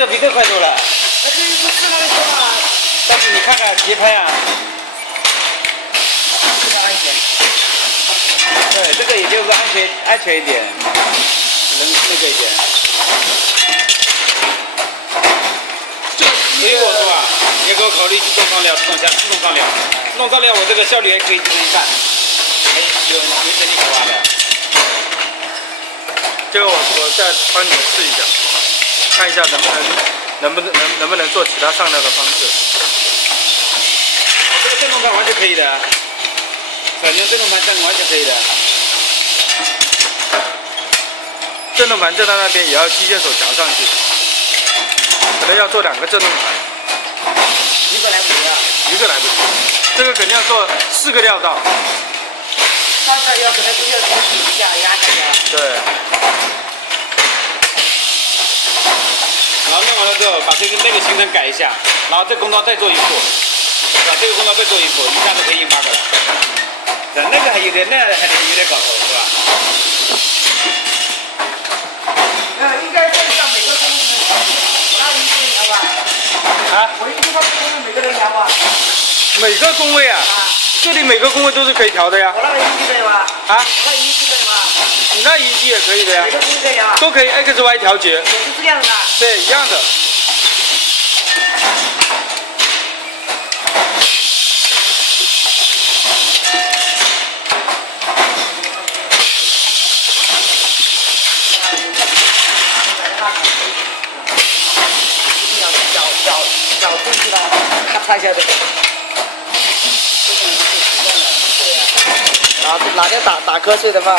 个比这个快多了。那这不是那个什么？但是你看看节拍啊，这个安全。对，这个也就是安全一点，能那个一点。所以我说啊，你给我考虑自动放料、自动放料，自动放料我这个效率还可以这么一看，有整理好的。这个我再帮你们试一下，看一下能不能做其他上料的方式。这个电动盘完全可以的，反正电动盘上完全可以的。震动盘震到那边也要机械手夹上去，可能要做2个震动盘。一个来不及啊。一个来不及，这个肯定要做4个料道。上下要可能是要从底下压下来。对。然后弄完了之后，把那个行程改一下，然后这个工作再做一步，把这个工作再做一步，一下子可以印8个了。对，那个还有点搞头，是吧？应该是像每个工人，我让你去量吧。啊？我一定要每个人量吧。每个工位啊？这里每个工位都是可以调的呀。我那个仪器对吧？啊？那仪器对吧？你那仪器也可以的呀。每个工位呀。都可以 XY 调节。也是这样的。对，一样的。脚进去了，咔嚓一下子。啊，哪天打瞌睡的话。